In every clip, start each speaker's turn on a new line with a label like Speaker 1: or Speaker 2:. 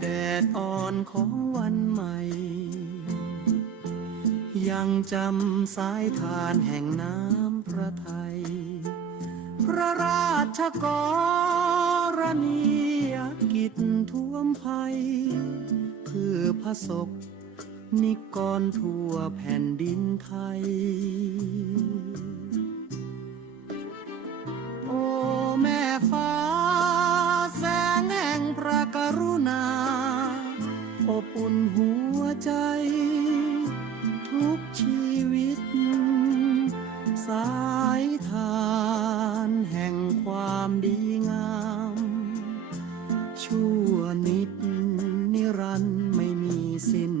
Speaker 1: แดดอ่อนของวันใหม่ ยังจำสายทานแห่งน้ำพระไทย พระราชกรณียกิจท่วมภัยเพื่อพระศพนิกรทั่วแผ่นดินไทย อุ่นหัวใจ ทุกชีวิต สายทานแห่งความดีงาม ชั่วนิดนิรันด์ไม่มีสิ้น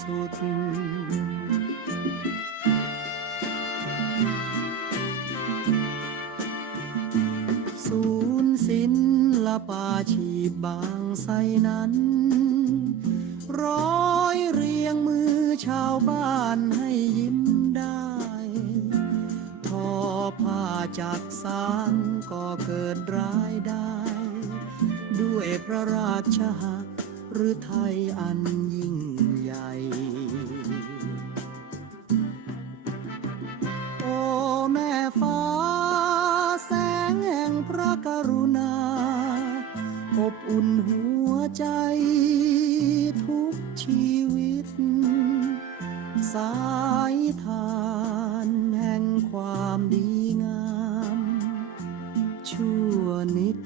Speaker 1: สุดศูนย์ศิลปาชีพบางไซนั้น ร้อยเรียงมือชาวบ้านให้ยิ้มได้ทอผ้าจากสารก็เกิดรายได้ ด้วยพระราชหรือไทยอันยิ่งใหญ่ โอ้แม่ฟ้าแสงแห่งพระกรุณา อบอุ่นหัวใจ ทุกชีวิต สายทานแห่งความดีงาม ชั่วนิด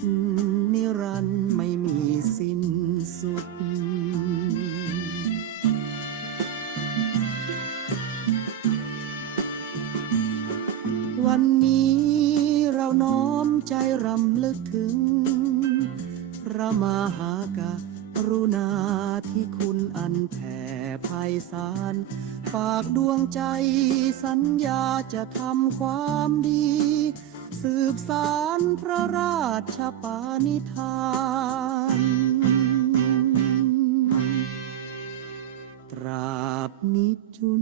Speaker 1: นิรันดร์ไม่มีสิ้นสุด วันนี้เราน้อมใจรำลึกถึงพระมหากรุ รุณาที่คุณอันแผ่ไพศาลฝากดวงใจสัญญาจะทำความดี สืบสารพระราชปานิธานตราบนิจุน